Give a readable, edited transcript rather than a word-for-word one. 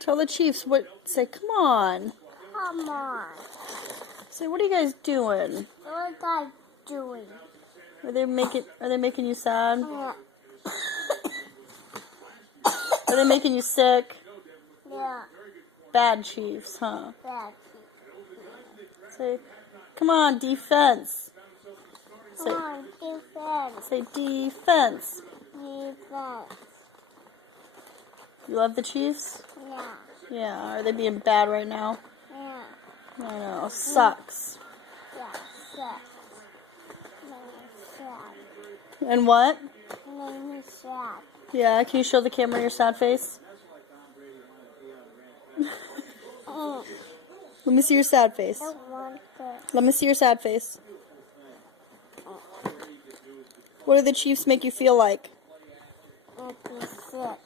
Tell the Chiefs what. Say, come on. Come on. Say, what are you guys doing? What are you guys doing? Are they making you sad? Yeah. Are they making you sick? Yeah. Bad Chiefs, huh? Bad. Say, come on, defense. Come on, defense. Say defense. Defense. You love the Chiefs? Yeah. Yeah. Are they being bad right now? Yeah. I know. Sucks. Yeah. Sad. Sad. And what? Made me sad. Yeah. Can you show the camera your sad face? Let me see your sad face. I want to. Let me see your sad face. What do the Chiefs make you feel like? Make me sick.